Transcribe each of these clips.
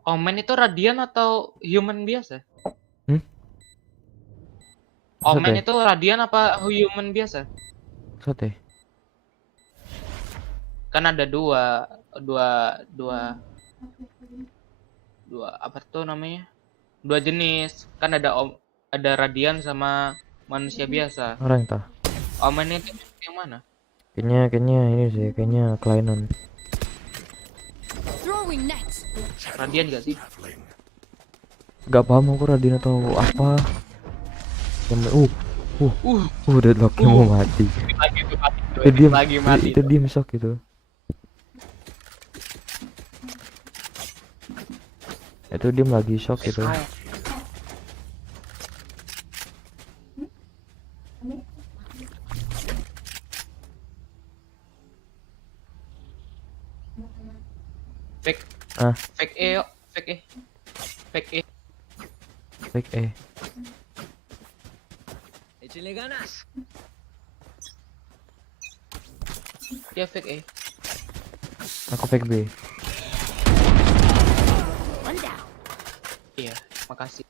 Omen itu radian atau human biasa? Hmm? Omen Maksudnya? itu radian apa human biasa? Maksudnya? Kan ada dua, dua, dua, dua apa tuh namanya? Dua jenis. Kan ada radian sama manusia biasa. Orang tah. Omen itu yang mana? Kayaknya ini sih, kayaknya kelainan. Throwing nets. Radian gak sih? Gak paham aku Radin atau apa. Yang deadlocknya mau mati. Lagi tuh mati. Itu diam, Lagi mati. itu diam shock gitu. Itu diam lagi shock gitu. Fake. Ah. Fake E yuk. Fake E. Fake E. Fake E. Échenle ganas. Dia fake E. Aku fake B. One down. Iya, makasih.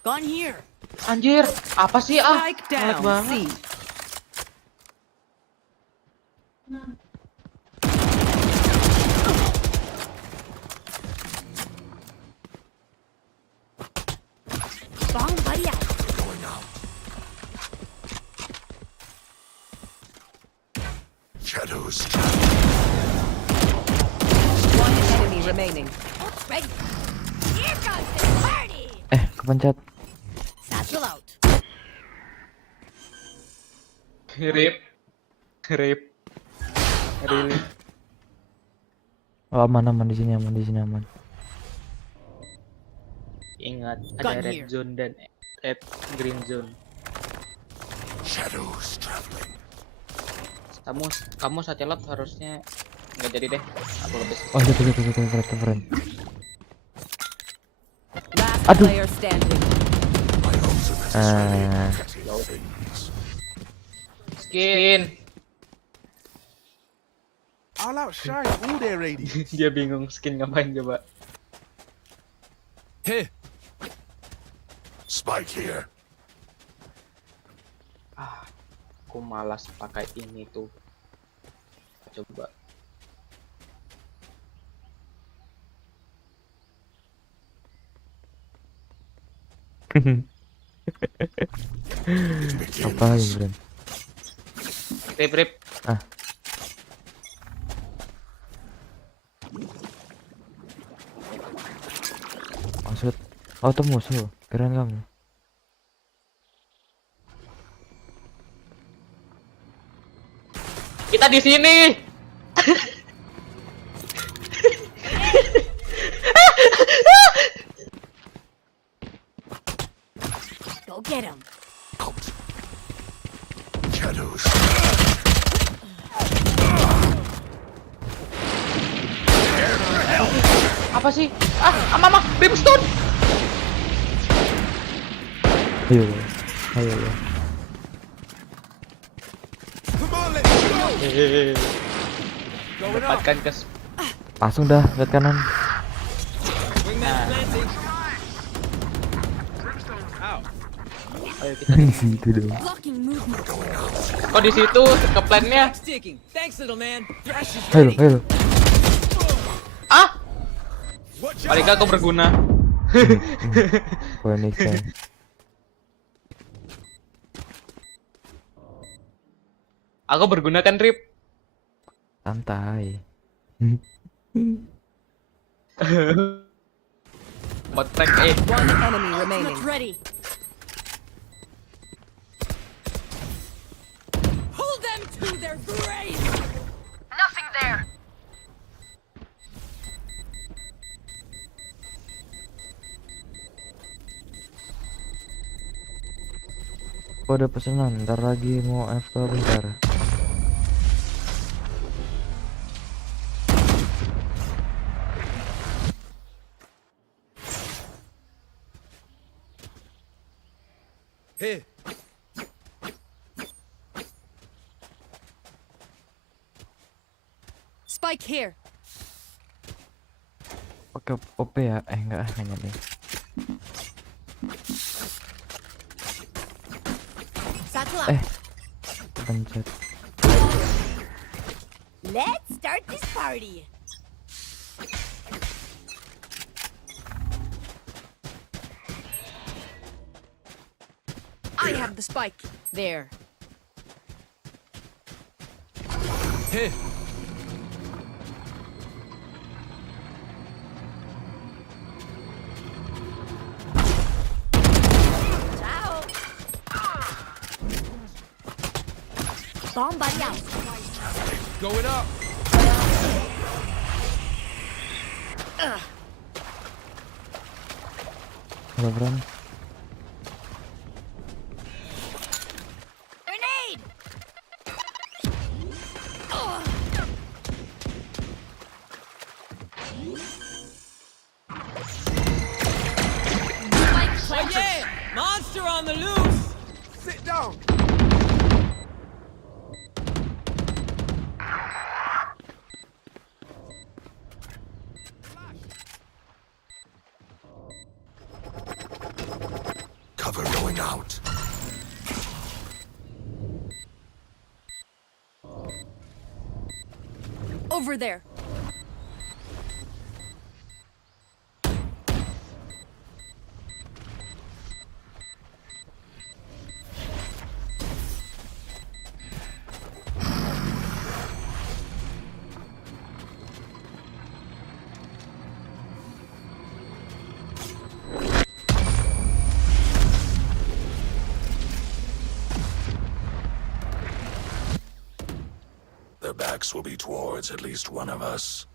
Gone here. Anjir, apa sih Spike Jelek down. banget. C. Bomb buddy out. Shadows. One enemy remaining. Ready. Here comes the party. Kepencet. Satchel out. Rip. Rip. Really. Oh, aman di sini, aman. Ingat, Gun ada here. red zone dan red green zone. Shadows traveling. Kamu satelit harusnya nggak jadi deh. Aku lebih Oh, itu keren. Last Aduh. player standing. My ultimate is ready. Getting things. skin. I'll outshine all their radiance. Dia bingung skin ngapain coba. Here. Spike here. Aku malas pakai ini tuh. Coba. It begins. Apa ini, Bren? Rip. Maksud itu musuh. Keren kamu. Kita di sini. Go get him. Out. Shadows. Apa sih? Mama, brimstone. Ayo. Come on, let's go. Going up. Dapatkan Langsung dah lihat kanan. Ayo kita. Di situ dong. Blocking movement. Kok di situ ke plannya? Sticking. Thanks, little man. Thrash is Ayo. ready. Watch out. Paling nggak aku berguna. Phoenix ya. Aku berguna kan, Rip? Santai. Bot tank One enemy remaining. Ultimate ready. Hold them to their grave. Nothing there. Kok ada pesanan? Ntar lagi mau FK bentar. Here. Spike here. Pakai OP ya? Enggak hanya deh. Satchel Eh. out. Pencet. Let's start this party. I have the spike. There. Here. Ciao. Bomb buddy out. Going up. Halo Bram. Grenade. Spike Oh planted. yeah! Monster on the loose! Sit down. Cover going out. Over there. Their backs will be towards at least one of us.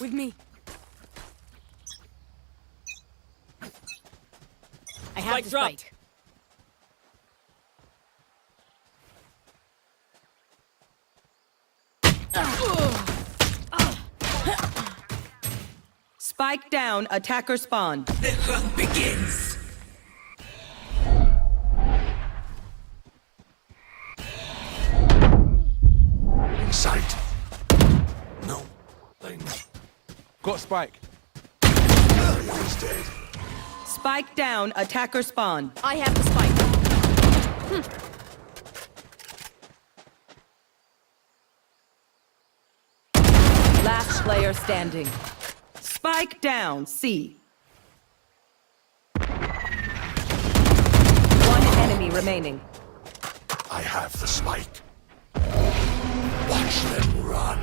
With me. I have Spike the dropped. spike. Spike down, attacker spawn. The hunt begins. In sight. No. They know. Got spike. One's dead. Spike down, attacker spawn. I have the spike. Last player standing. Spike down, C. One enemy remaining. I have the spike. Watch them run.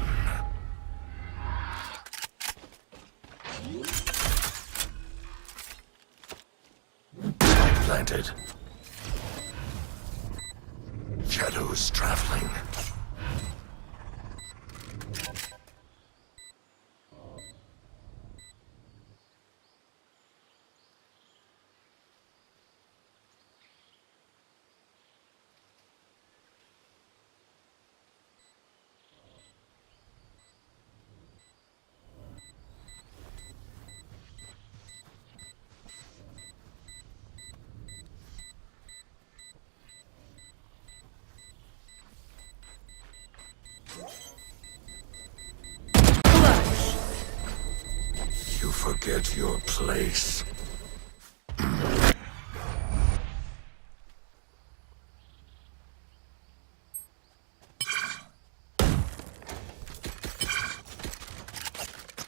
Spike planted. Shadows traveling. You forget your place.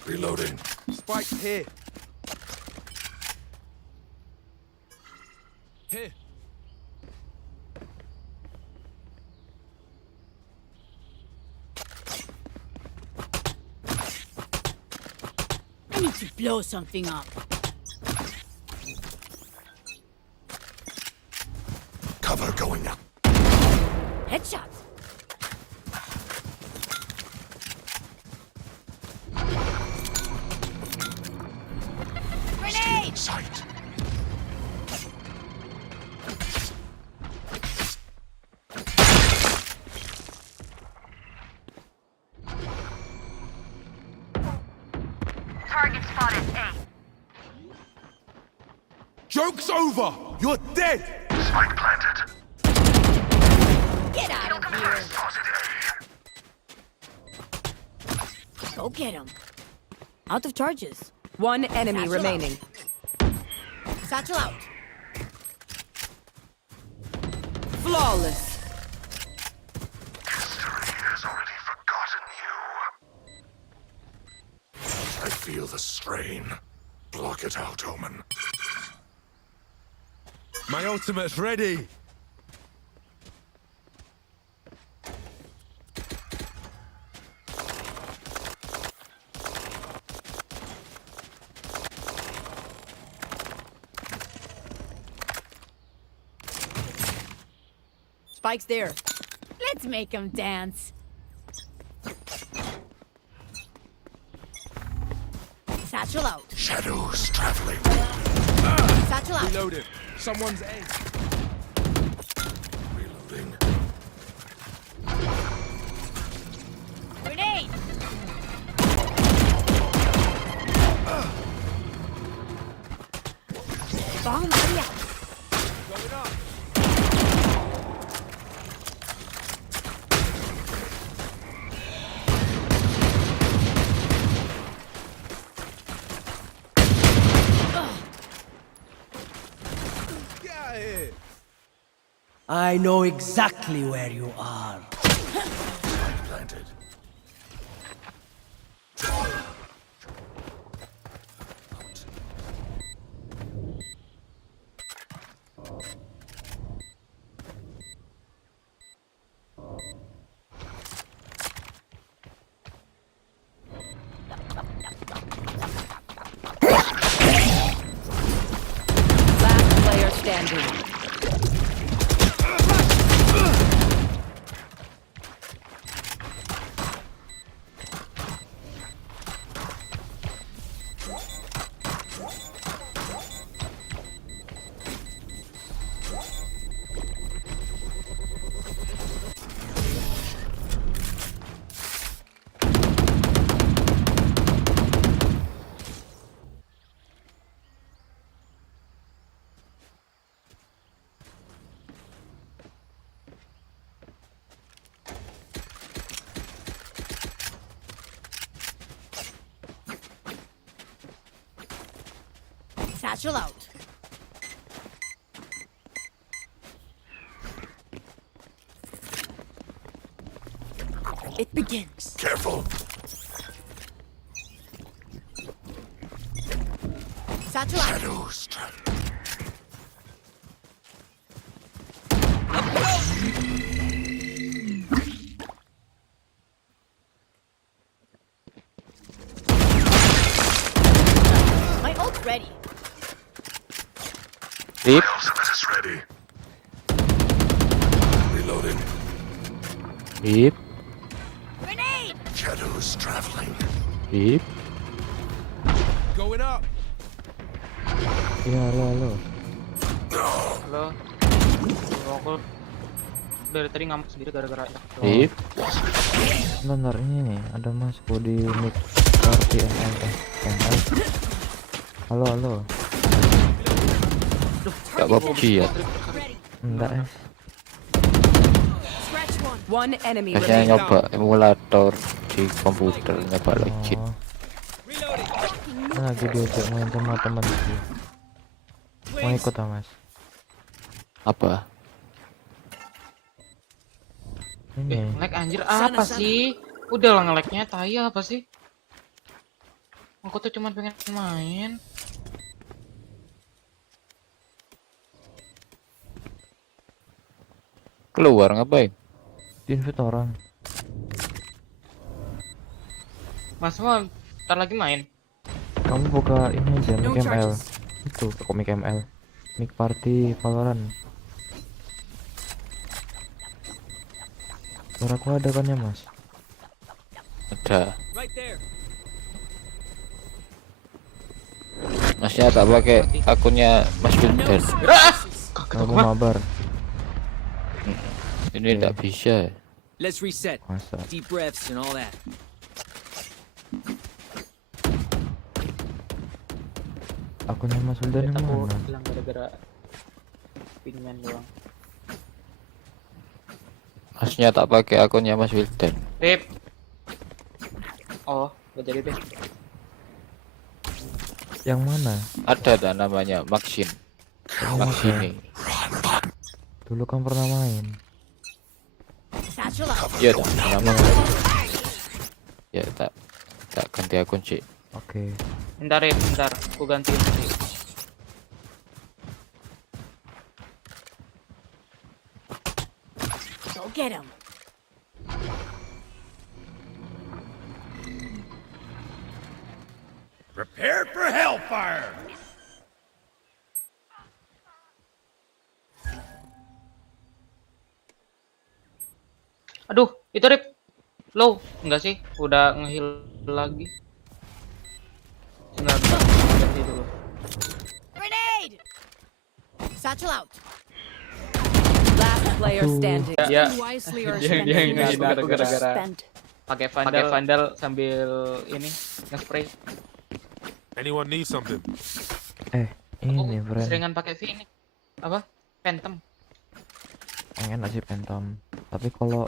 Reloading. Spike here. Here. I need to blow something up. Cover going up. Headshot. Stay in sight. Joke's over. You're dead. Spike planted. Get out of here. Go get him. Out of charges. One enemy Satchel out. remaining. Satchel out. Flawless. History has already forgotten you. I feel the strain. Block it out, Omen. My ultimate's ready. Spike's there. Let's make him dance. Satchel out. Shadows traveling. Satchel out. Reloaded. Someone's A. Reloading. Grenade. Bomb ready out. Going up. Get out of here. I know exactly where you are. Spike planted. Last player standing. Satchel out. It begins. Careful. Satchel out. Shadows traveling. My ult's ready. Rip. Ultimate is ready. Reloading. Rip. Grenade. Shadows traveling. Rip. Going up. Iya, halo. Halo. Aku dari tadi ngamuk sendiri gara-gara Rip. Bentar, ini nih ada masku di mid party ML. Halo. Gak PUBG ya? Ready. Enggak ya. Scratch one. One enemy Biasanya remaining. nyoba emulator di komputer, nyoba legit. Reloading. Lagi diajak main sama temanku. Mau ikut ah, Mas? Apa? Ini nge-lag anjir apa sih? Udah lah nge-lagnya tai apa sih? Aku tuh cuma pengen main. keluar ngapain? Di invite orang. Mas mau ntar lagi main. Kamu buka ini aja, No mic ML. charges. Itu, komik ML. Mic party Valorant. Suaraku ada kan ya, Mas? Ada. Right there. Masnya tak pakai akunnya Mas Wildan. Kamu mabar. Ini tidak bisa. Let's reset. Masa? Deep breaths and all that. Akunnya Mas Wildan yang Aku mana? hilang gara-gara pingman doang. Masnya tak pakai akunnya Mas Wildan. Rip. Oh, gak jadi deh. Yang mana? Ada tak namanya Maxine. Maxine. Dulu kan pernah main. Satchel out. Iya tak nama. Ya tak ganti akun sih. Oke. Bentar Rip, bentar. Aku gantiin nanti. Go get him. Prepare for hellfire. Aduh, itu Rip. Low, enggak sih? Udah nge-heal lagi. Bentar, ganti dulu. Grenade. Satchel out. Last player standing. Ya, Wisely or dia spend yang it ngehina aku wisely. gara-gara Spend. pakai vandal sambil ini nge-spray. Anyone need something? Ini Aku friend. seringan pakai V ini. Apa? Phantom. Pengen sih Phantom. Tapi kalau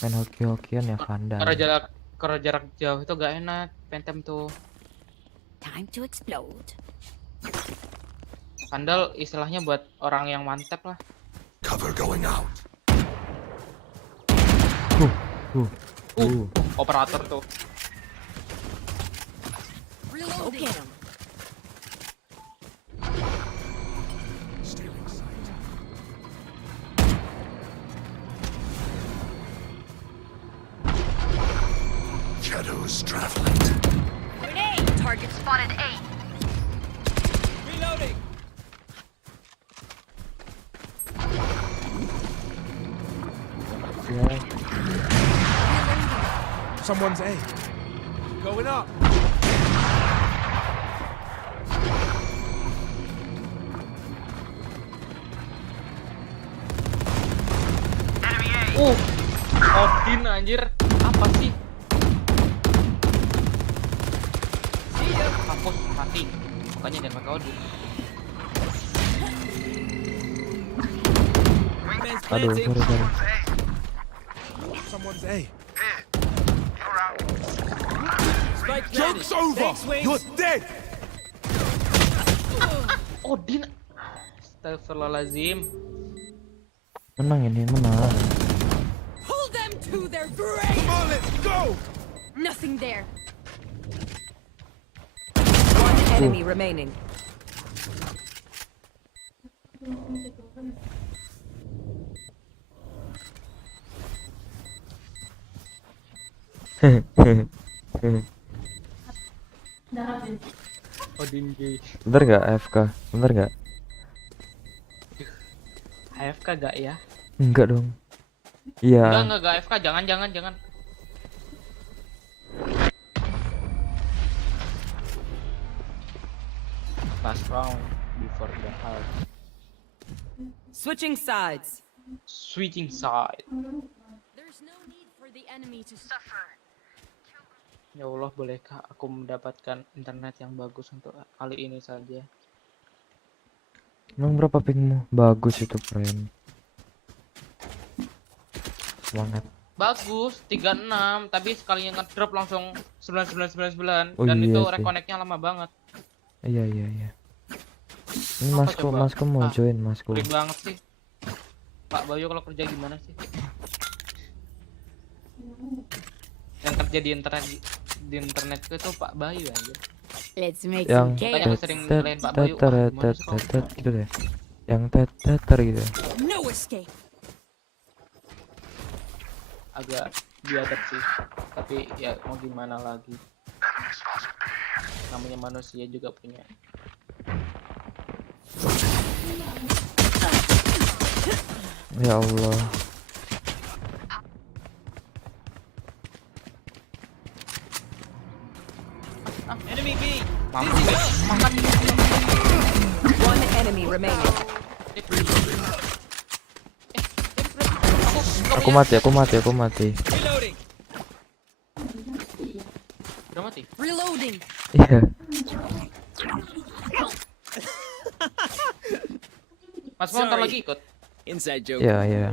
main hoki-hokian ya Vandal. Kalau jarak jauh itu gak enak Phantom tuh. Time to explode. Vandal istilahnya buat orang yang mantap lah. Cover going out. Operator tuh. Go get him. Stealing sight. Shadows traveling. Grenade. Target spotted A. Reloading. Ya, Someone's A. Going up. Odin anjir. Apa sih? Hapus mati. Makanya jangan pakai Odin. aduh, sorry. Someone's A. Joke's over. You're dead. Odin. Astagfirullahaladzim. Menang ini, menang. Pull them to their grave. Come on, let's go. Nothing there. One enemy remaining. Odin G. Bener gak AFK? Bener gak? AFK gak ya? Enggak dong. Iya. Enggak AFK. Jangan. Last round before the half. Switching sides. Switching side. There's no need for the enemy to suffer. Ya Allah, bolehkah aku mendapatkan internet yang bagus untuk kali ini saja? Emang berapa pingmu? Bagus itu friend. Semangat. Bagus, 36, tapi sekali ngedrop langsung 9999 Oh dan iya itu sih. reconnect-nya lama banget. Iya. Ini Apa masku coba? mau join masku. Pelik banget sih. Pak Bayu kalau kerja gimana sih? Yang kerja di internet itu Pak Bayu aja. Let's make Yang some Kayak chaos. sering ngelain Pak Bayu. Wah, gimana sih kalau tet gitu deh. Yang teter gitu. No escape. agak biadab sih, tapi ya mau gimana lagi, namanya manusia juga punya. Ya Allah. Makan. One enemy remaining. Aku mati. Reloading. Udah mati. Reloading. Iya. Mas mau ntar lagi ikut. Inside joke. Ya ya.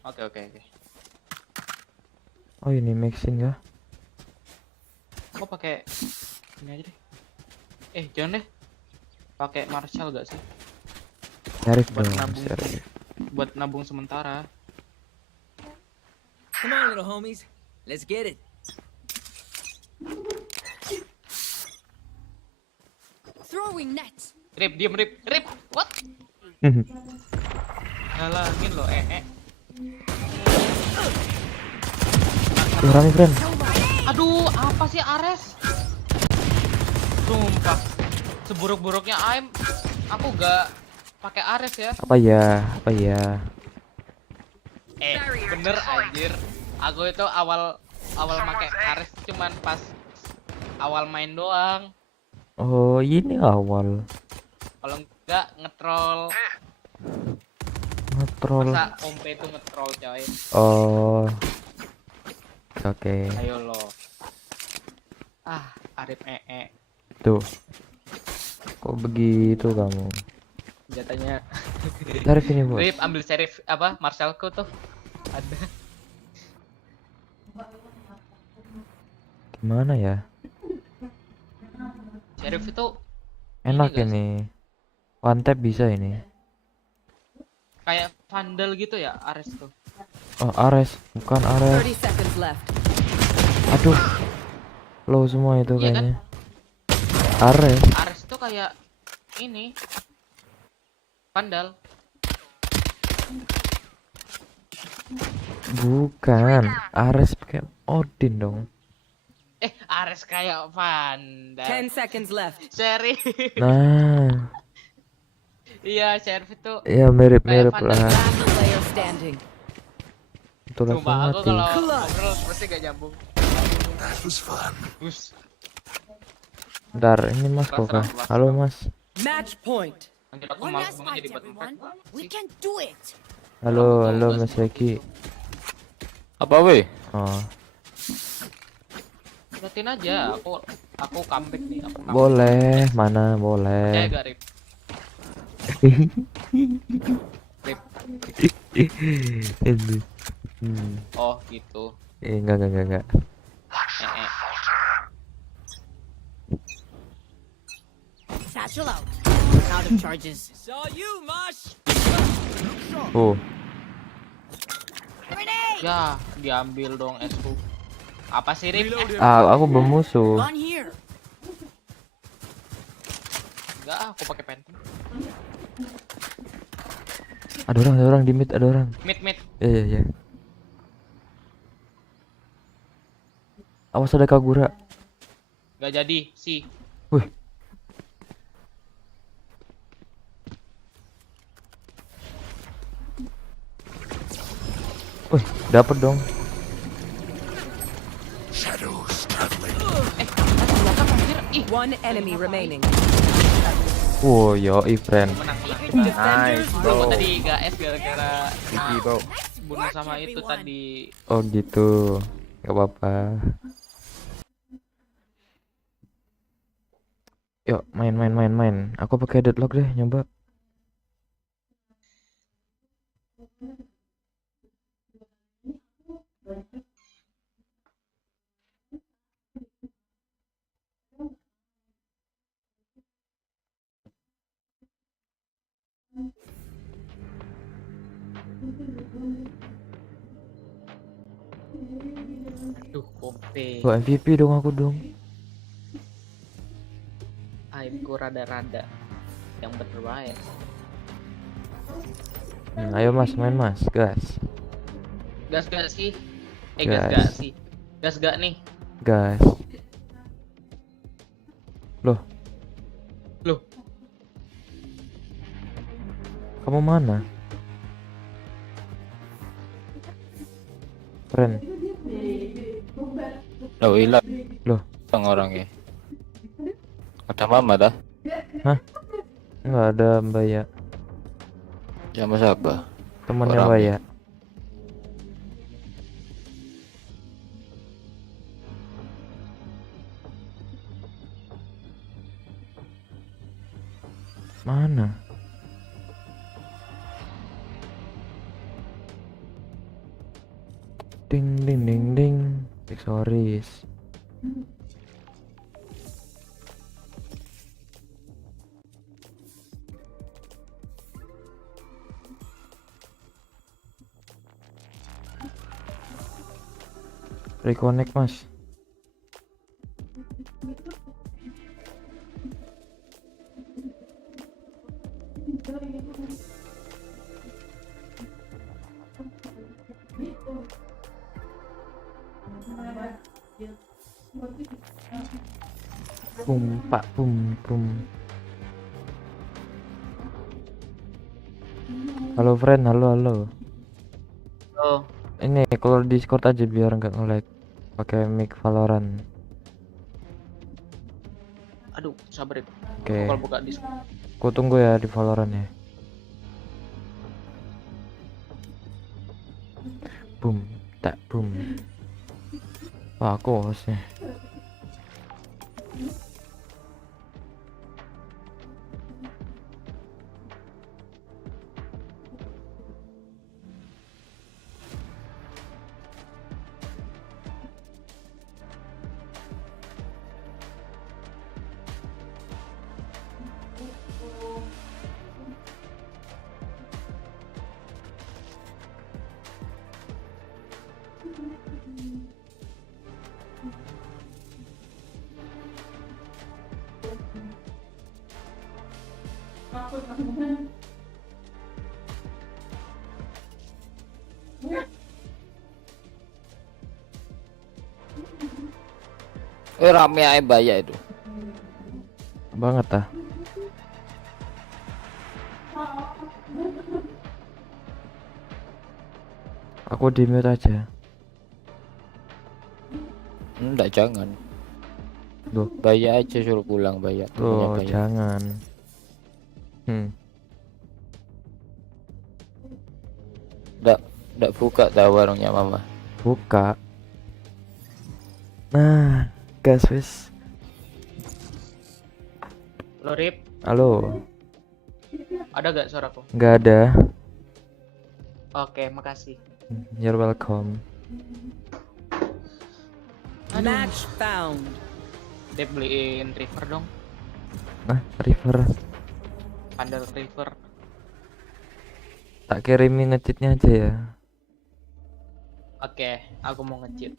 Oke. Oh ini Maxin ya. Mau pakai ini aja deh. Jangan deh. Pakai Marshall gak sih? Syarif Buat dong, nabung. Syarif. Buat nabung sementara. Come on, little homies. Let's get it. Throwing nets. Rip, diem Rip. What? Halangin lo, Rame friend. Aduh, apa sih Ares? Sumpah. Seburuk-buruknya Aim, aku gak pakai Ares ya. Apa ya? Bener anjir. Aku itu awal pakai Ares cuman pas awal main doang. Oh ini awal. Kalau enggak ngetrol. Ngetrol. Masa Ompe itu ngetrol coy. Oh. Oke. Ayo lo. Arif Tuh. Kok begitu kamu? Jatanya. Syarif ini bos. Rip ambil Sheriff apa? Marcelku tuh. Ada. Gimana ya? Sheriff itu Enak gak sih? ini. One tap bisa ini. Kayak vandal gitu ya Ares tuh. Oh Ares, bukan Ares. 30 seconds left. Aduh. Low semua itu Iya kan? kayaknya. Ares. Ares tuh kayak ini vandal. Bukan. Ares pakai Odin dong. Ares kayak vandal. 10 seconds left. Sheriff. Nah, Iya, Sheriff itu ya mirip-mirip Kayak Vandal. lah. Last player standing. Itu langsung Sumpah aku mati. kalau ngobrol pasti gak nyambung. That was fun. Bus. Bentar, ini Mas Koka. Halo Mas. Match point. Anjir aku One mau last fight, jadi buat everyone. mereka. We can do it. Halo Mas Eki. Apa weh? Oh, Liatin aja, aku comeback nih. Aku comeback. boleh, mana Ya boleh. gak Rip. Rip. Ini. Oh gitu. Enggak. Eh. Satchel out. Out of charges. Saw you, Mosh. Oh, Grenade. Ya, diambil dong esku. Apa sih Rip? aku bermusuh. Gun here. Enggak, aku pakai phantom. Ada orang di mid, ada orang. Mid. Ya. Awas ada Kagura. Gak jadi sih. Wih. Wih, dapet dong. Shadows traveling. Belakang anjir. Ih, One enemy remaining. Wow, yo, friend. menang. Defenders Aku win. tadi gak es gara-gara Bro. bunuh sama itu tadi. Oh gitu. Gak apa-apa. Yuk, main. Aku pakai deadlock deh, nyoba. Duh, Ompe. Gua MVP dong aku dong. Aimku rada-rada yang berbahaya. Ayo Mas, main Mas, gas. Gas gak sih? Gas. Gas gak sih? Gas gak nih? Gas. Loh, kamu mana? Friend. Loh hilang. Loh. Hilang orangnya. Ada mama dah. Nggak ada Mbak ya. Sama siapa? Temannya Orang. Mbak ya. Mana? guys. Reconnect mas. Bum pak bum bum. Halo friend, halo halo. Oh, Ini kalau Discord aja biar nggak nge-lag. Pakai mic Valorant. aduh, sabar ya. Oke. Kalau buka Discord. Aku tunggu ya di Valorant ya. Boom, tak boom. Wah, aku hostnya. Rame aja Baya itu. Banget ah. Aku di mute aja. Enggak, jangan. Loh, Baya aja, suruh pulang Baya. Temennya loh Baya. jangan. Enggak buka tahu warungnya Mama. Buka. Nah, gas wis. Lo Rip, Halo, ada gak suaraku? nggak ada. Oke, makasih. You're welcome. Match found. Dep beliin River dong, Nah, River. Pandal River. Tak kirimin nge-cheatnya aja ya. Oke, aku mau nge-cheat.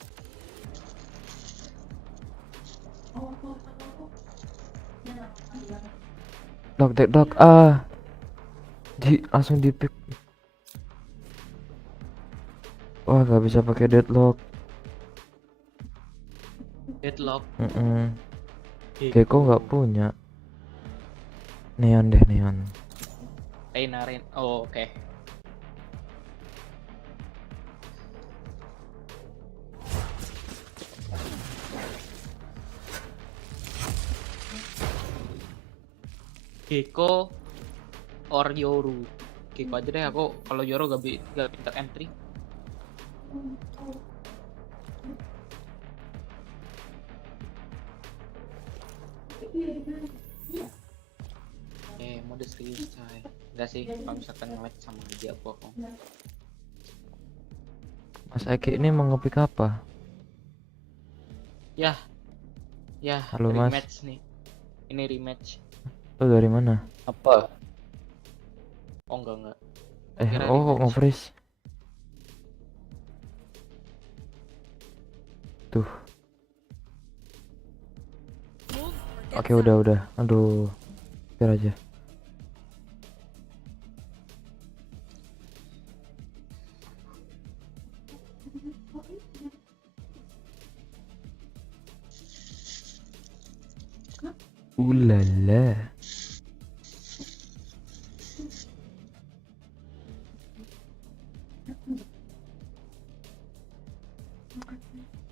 Dok, dek, dok. Ah. Langsung di pick. Wah, gak bisa pakai deadlock. Deadlock. Gecko nggak punya. Neon deh, neon. Reinarin. Oh, oke. Gecko or Yoru. Gecko aja deh, aku kalau Yoru gak pintar entry. Mode serius coy. Enggak sih, kalau misalkan nge-lag sama dia aku. Mas Eki ini mau ngepick apa? Ya. Ya, Halo, Mas. rematch nih. Ini rematch. Lo dari mana? Apa? Oh enggak. Kira Oh, kok rematch. nge-freeze? Tuh. Oke, udah. Aduh. Biar aja. Ulala.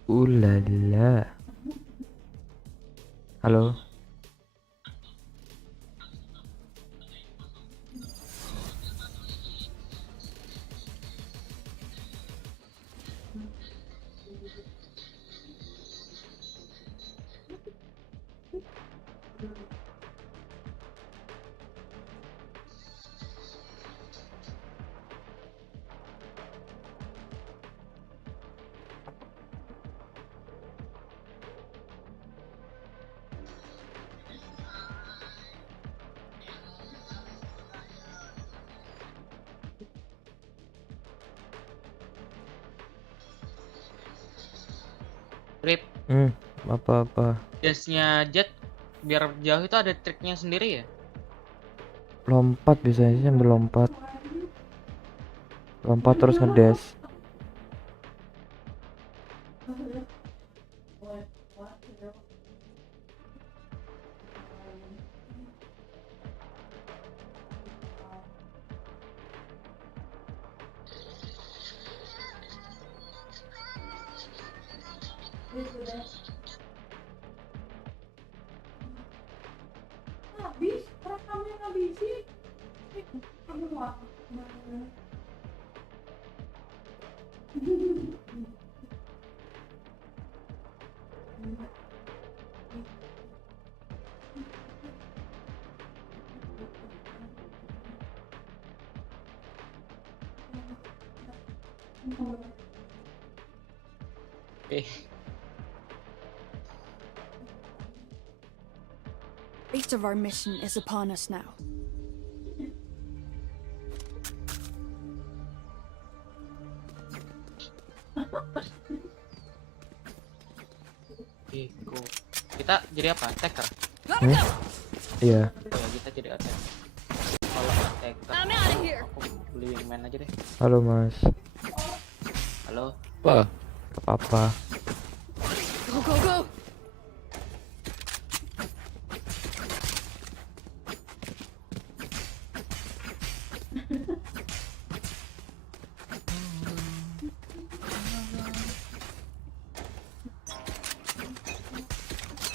Ulala. Halo. Apa-apa. Dashnya Jet biar jauh itu ada triknya sendiri ya? Lompat biasanya sambil lompat. Lompat terus ngedash. Eh, Fate of our mission is upon us now. Iko. Kita jadi apa? Attacker. Iya. Ya, kita jadi attacker. Kalau attacker, I'm out of here. aku beli wingman aja deh. Halo Mas. Halo. Apa? Apa-apa. Go, go, go.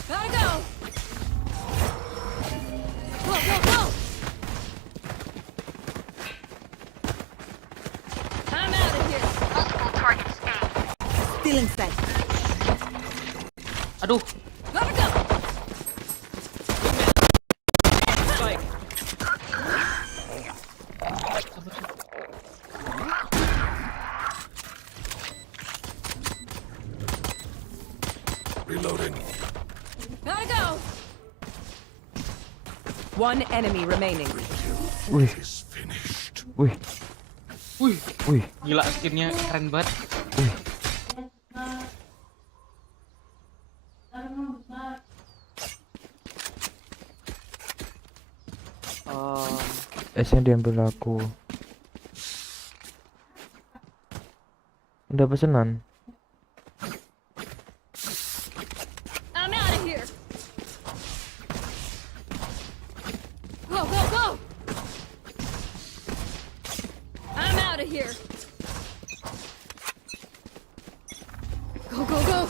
Gotta go. Go, go, go. I'm out of here. Still inside. Aduh, Gotta go. Spike. Reloading. Gotta go. One enemy remaining. Wih, Is finished. wih, wih, wih. gila skinnya keren banget. S-nya diambil aku. Udah pesenan. I'm out of here. Go, go, go. I'm out of here. Go, go, go.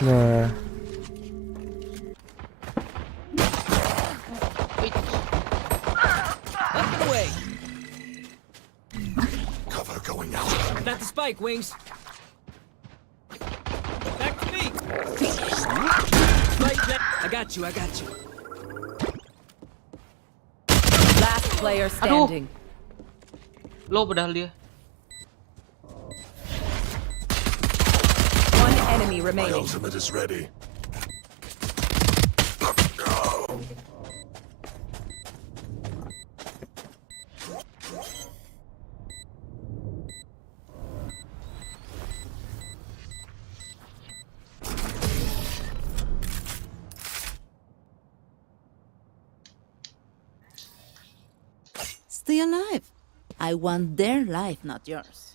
Nah, Up and away. Cover going out. Got the spike, Wings. Back to me. Spike that. I got you. I got you. Last player standing. Lo padahal dia. One enemy My remaining. ultimate is ready. Stay alive. I want their life, not yours.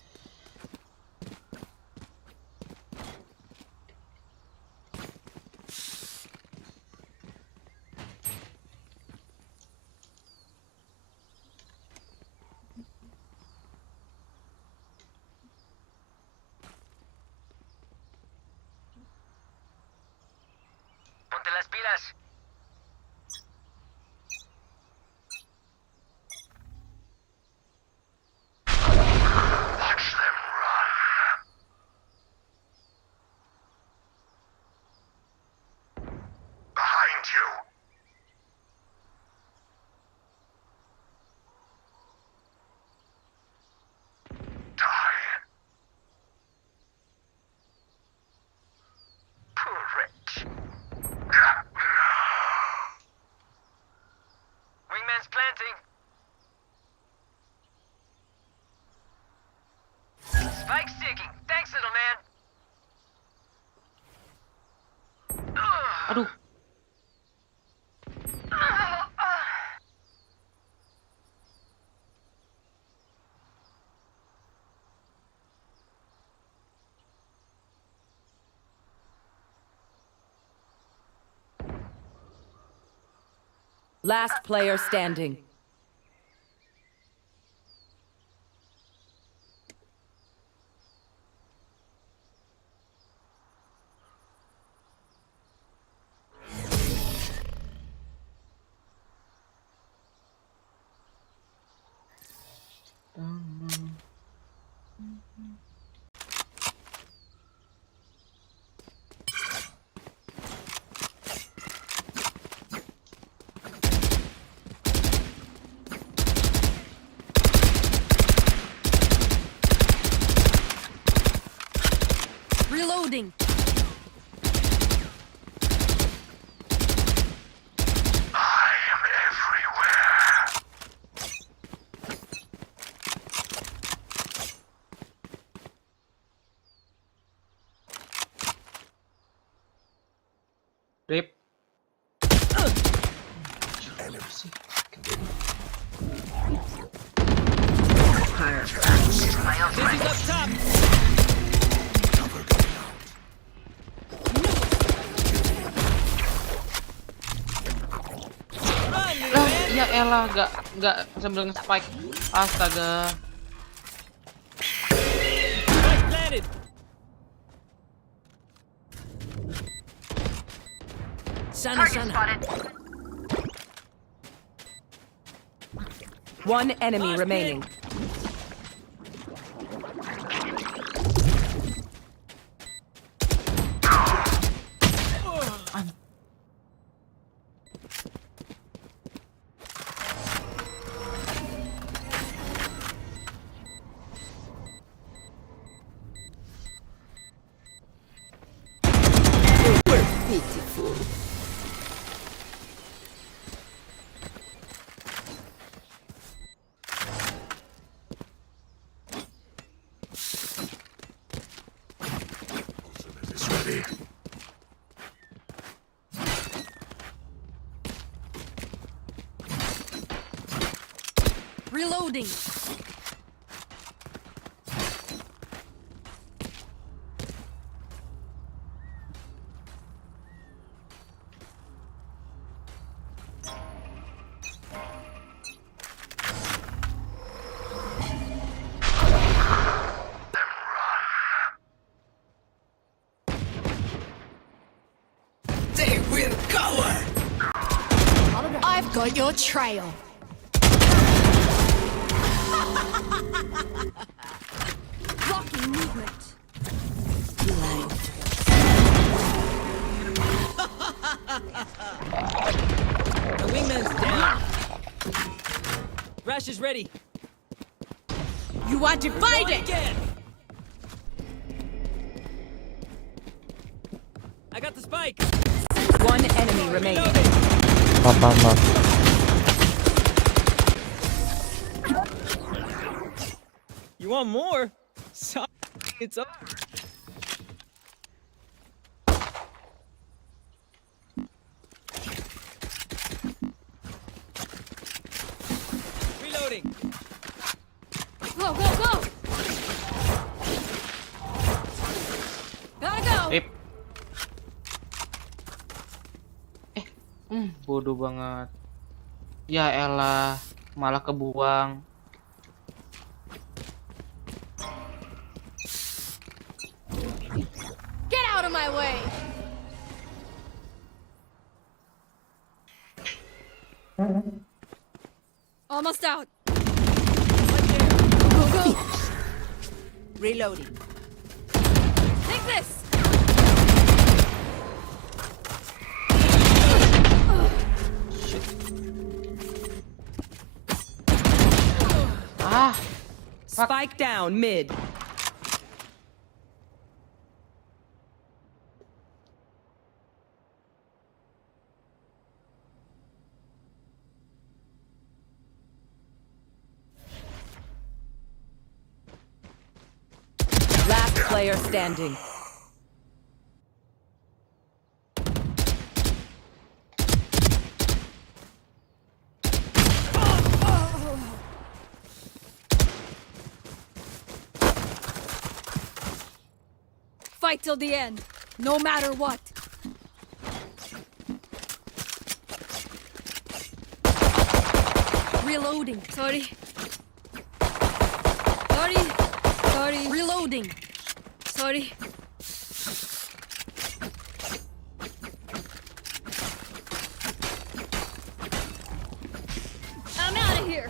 Ponte las pilas. Watch them run. Behind you. Die. Correct. Wingman's planting. Spike sticking. Last player standing. Reloading. I am everywhere. Rip. Dizzy's up top. Cover going out. Run, little Lah, man. ya elah, nggak sambil nge-spike. Astaga. Spike planted. Sana, sana. One enemy Lost remaining. Ultimate is ready. Reloading. They will cover! I've got your trail. Blocking movement. The wingman's down. Rash is ready. You are divided. Again. I got the spike. One enemy remaining. Reloading. Papa. You want more? Sorry, it's over. Reloading. Go, go, go. Gotta go. Rip. Bodoh banget. Ya elah, malah kebuang. Get out of my way. Almost out. Go, go. Reloading. Take this. Ah, Spike down mid. Last player standing. Fight till the end, no matter what. Reloading. Sorry. Sorry. Sorry. Reloading. Sorry. I'm out of here.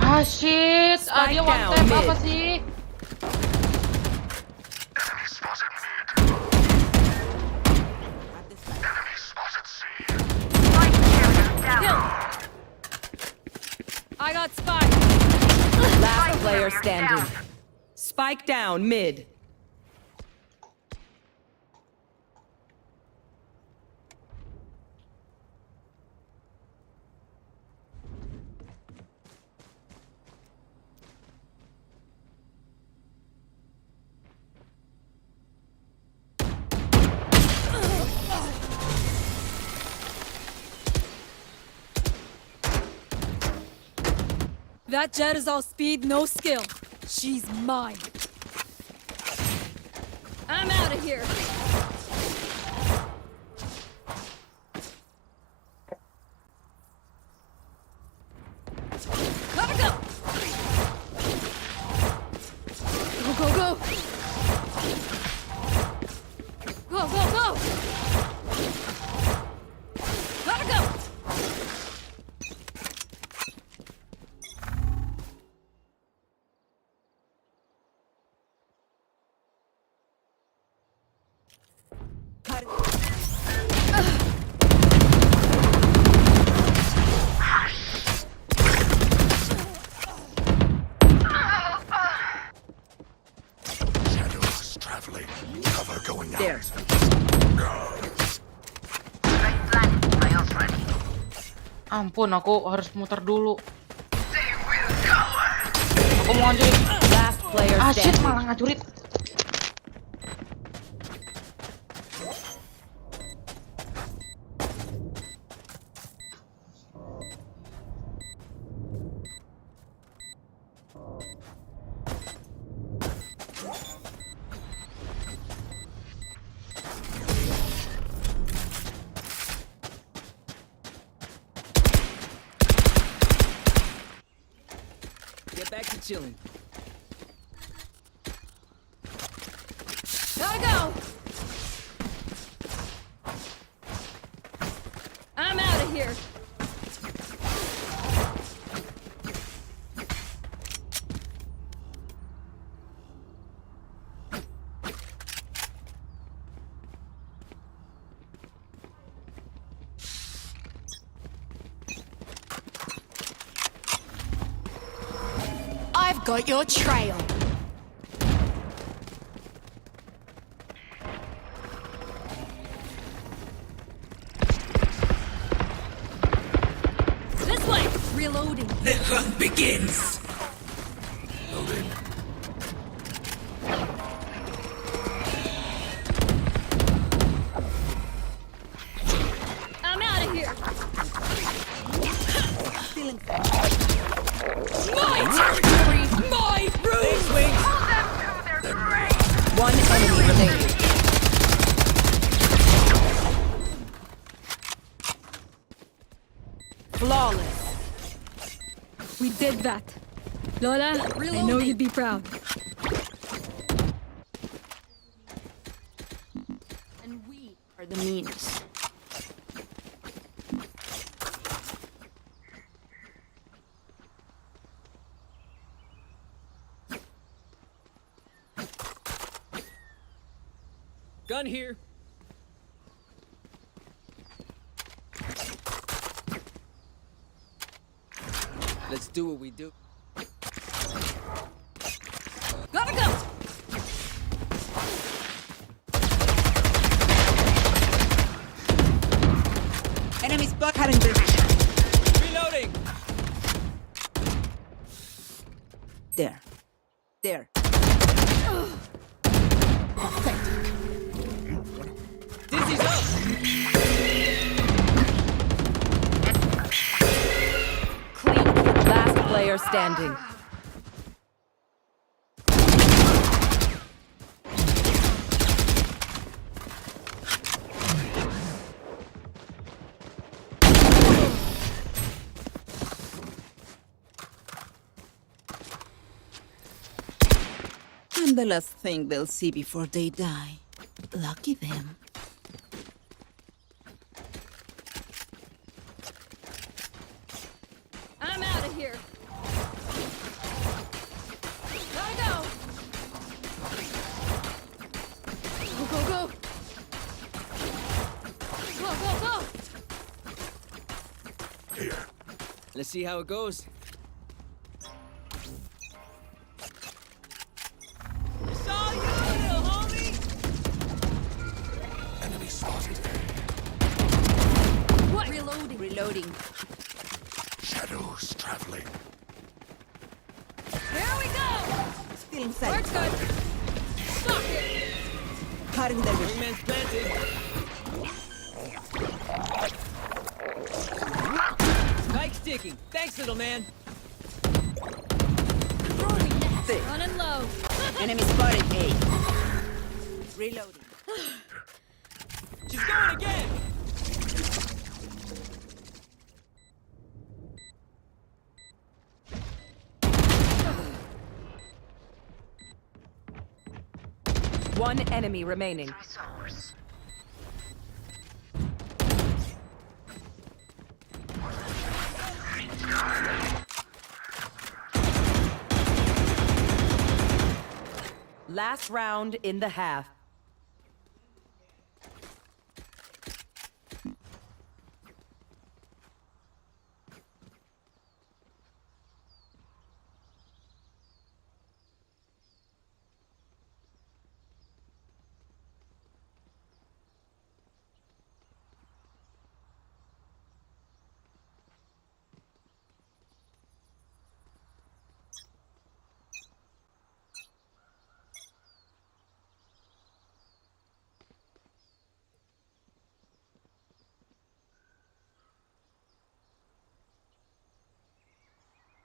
Ah shit, Spike dia one down, tap mid. apa sih? Enemy spotted mid. Enemy spotted C. Kill. I got spike. Last player standing. Spike down mid. That jet is all speed, no skill. She's mine. I'm out of here. Gotta go. Go, go, go. Go, go, go. Gotta go. Shadows traveling. Cover going out. There. Ampun, aku harus muter dulu. Aku mau ngancurin. Last player Ah shit, standing. malah ngancurin. Get back to chilling. Gotta go. I'm out of here. I've got your trail. This way. Reloading. The hunt begins. Loading. I'm out of here. My territory, my room. One enemy remaining. Flawless. We did that. Lola, I know you'd be proud. And we are the meanest. Gun here. Let's do what we do. Gotta go. Enemy spot having position. Reloading. There. There. Dizzy's up. Clean. Last player player standing. I'm the last thing they'll see before they die. Lucky them. I'm out of here. Gotta go. Go, go, go. Go, go, go. Here. Let's see how it goes. Saw you, little homie. Enemy spotted. What? Reloading. Reloading. Shadows traveling. Here we go. Still inside. Work's good. Stop it. Cutting their vision. Wingman's planted. Spike's ticking. Thanks, little man. Running low. Enemy spotted A. Reloading. She's going again. One enemy remaining. Last round in the half.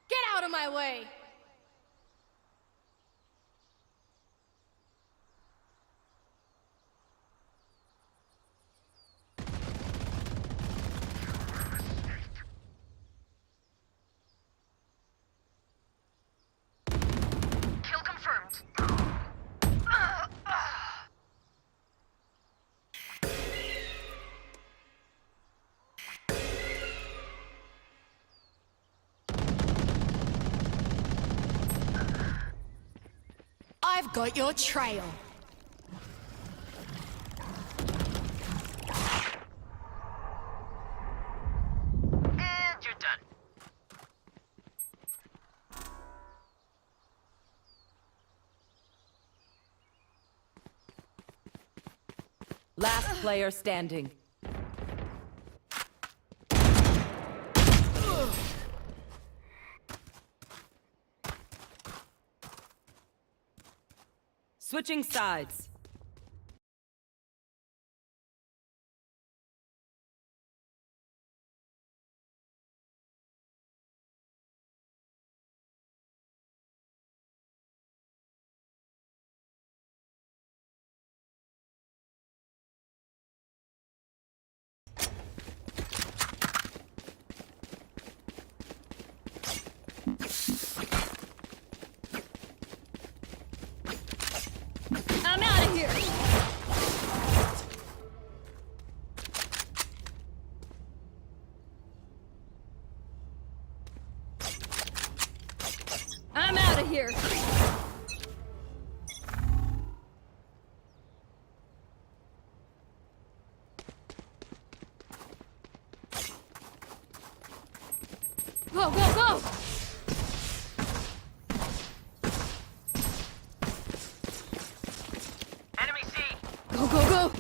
Get out of my way. Kill confirmed. I've got your trail. And you're done. Last player standing. Switching sides. I'm out of here. I'm out of here. Go, go, go. Enemy C. Go, go, go.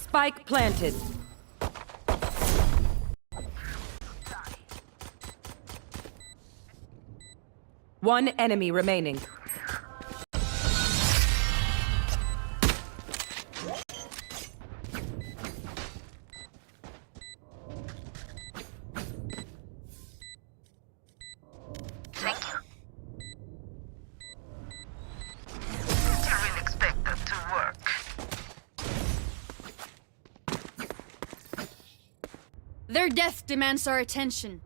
Spike planted. One enemy remaining. Their death demands our attention.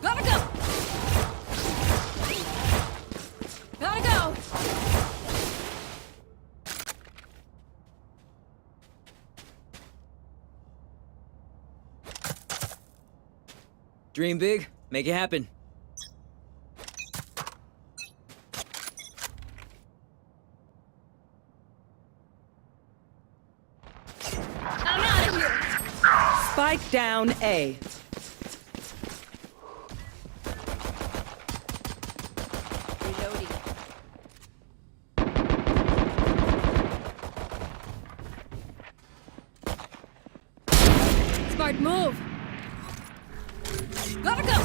Gotta go! Gotta go! Dream big, make it happen. I'm out of here! Spike down A. Reloading. Smart move! Gotta go!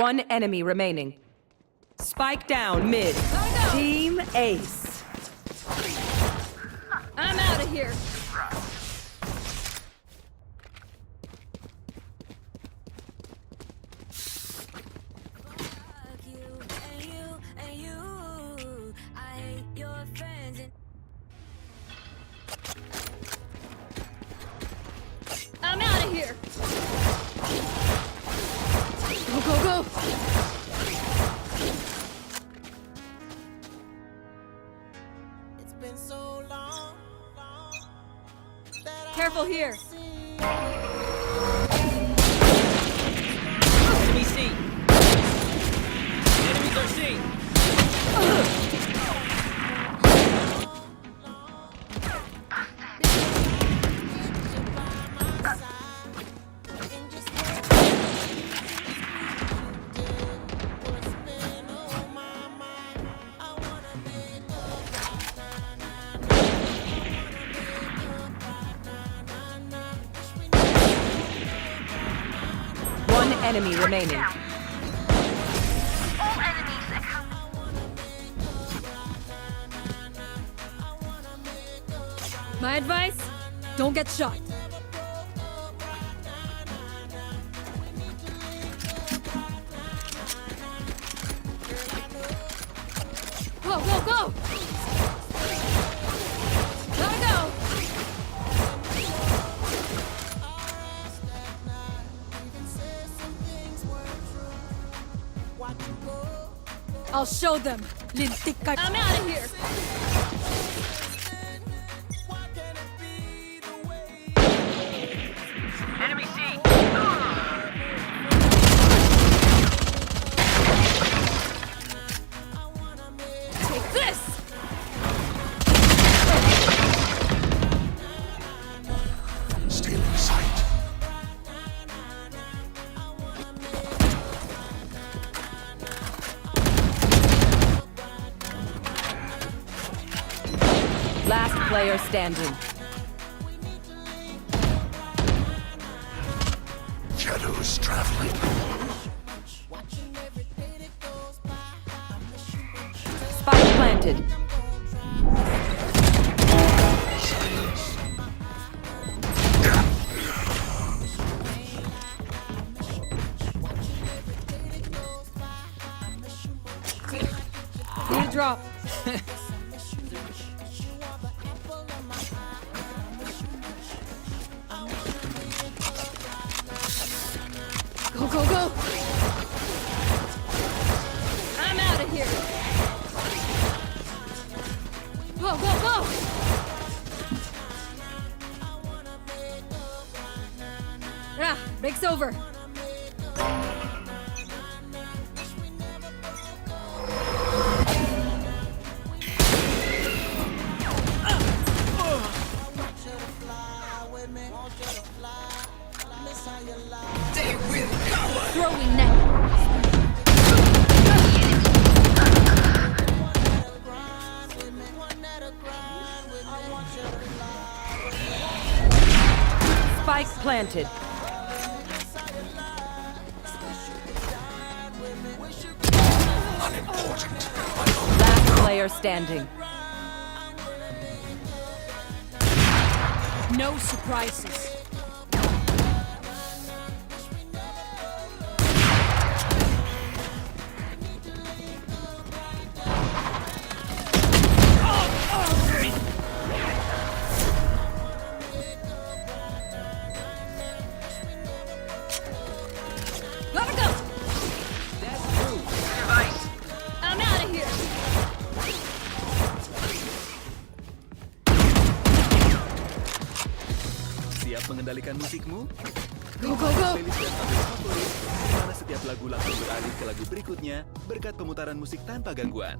One enemy remaining. Spike down mid. Gotta go! Team Ace. I'm out of here! I'm out of here! Go, go, go! Careful here! Enemy C. Enemies are C. One enemy remaining. My advice? Don't get shot. Go, go, go! Gotta go! I'll show them. Lintik ka. I'm out of here. Enemy C. Take this. Stealing sight. Last player standing. Shadows traveling. Spike planted. Need a drop. Go, go, go! I'm out of here! Go, go, go! Ah, break's over. Throwing net. Spike planted. Unimportant. Last player standing. No surprises. mengendalikan musikmu? Go, go, go! Playlist dan update favorit, di mana setiap lagu langsung beralih ke lagu berikutnya berkat pemutaran musik tanpa gangguan.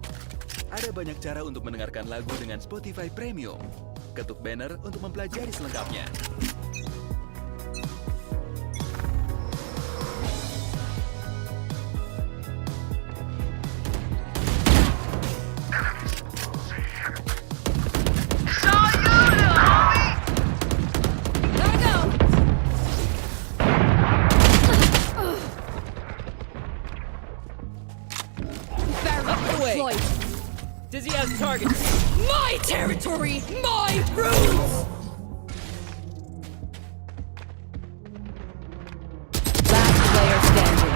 Ada banyak cara untuk mendengarkan lagu dengan Spotify Premium. Ketuk banner untuk mempelajari selengkapnya. Gotta go! Barrier deployed. Dizzy has targets. My territory, my rules! Last player standing.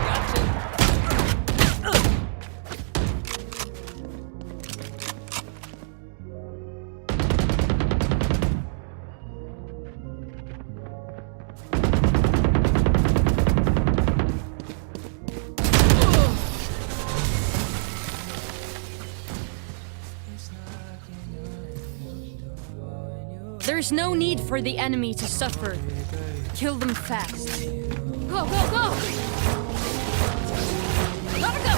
There's no need for the enemy to suffer. Kill them fast. Go, go, go! Gotta go!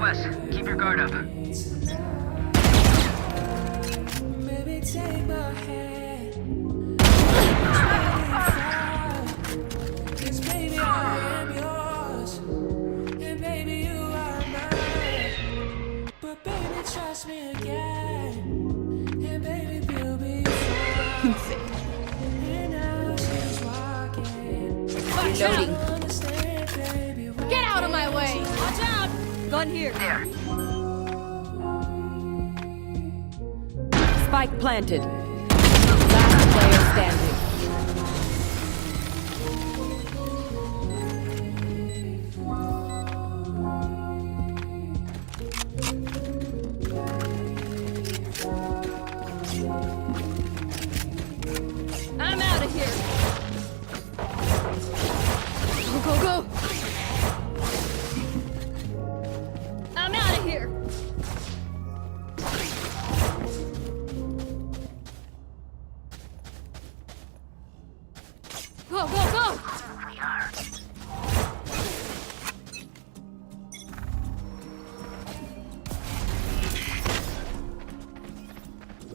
Wes, keep your guard up. Watch out! Get out of my way! Watch out! Gun here. Spike planted. Last player standing. I'm out of here. Go, go, go! I'm out of here. Go, go, go!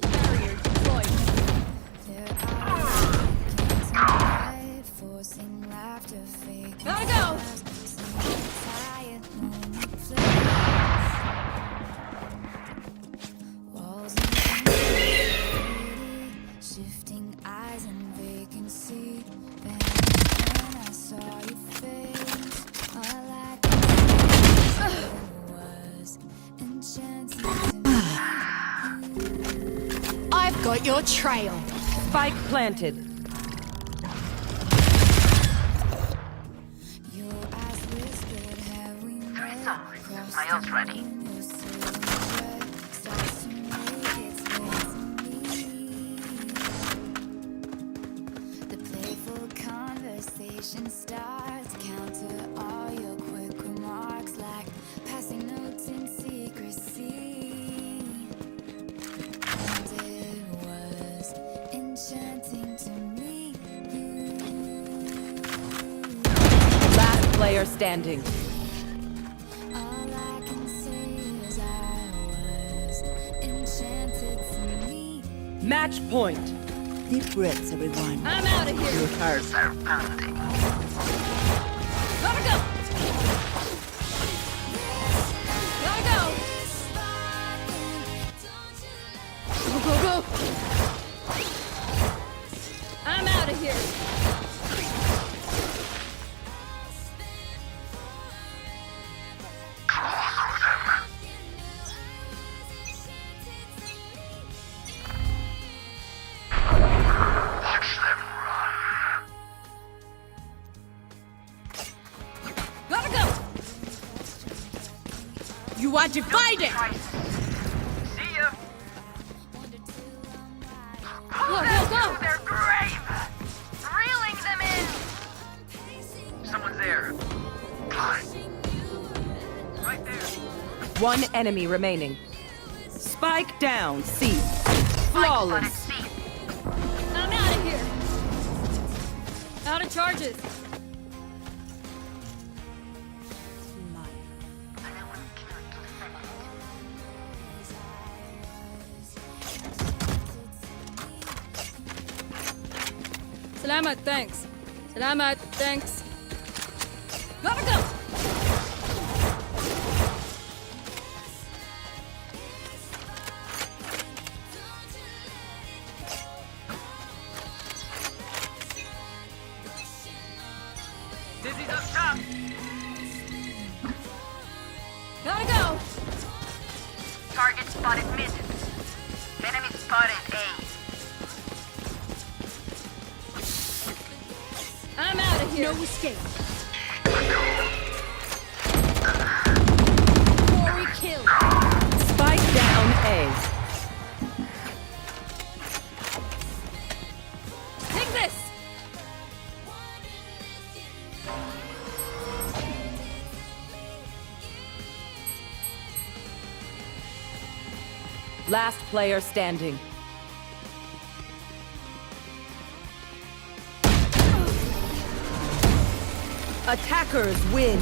Barrier deployed. Gotta go! Shifting eyes and vacancy. Then when I saw your face, all I could see was enchanting to me. I've got your trail. Spike planted. Your eyes whispered, have we met? My else ready. Starts to make its way to me. The playful conversation starts. Counter all your quick remarks like passing notes in secrecy. And it was enchanting to me. Last player standing. All I can say is I was enchanted to me. Match point. Deep breaths, everyone. I'm out of here. Your hearts are pounding. Gotta go! Gotta go! Go, go, go! I'm out of here. Gotta go! You are divided! See ya. Go, go, go! They're brave. One enemy remaining. Spike down, C. Flawless. I'm out of here. Out of charges. Salamat, thanks. Salamat, thanks. Gotta go! Gotta go! Target spotted mid. Enemy spotted A. I'm out of here. No escape. Quarry kill. Spike down, A. Take this! Last player standing. Attackers win.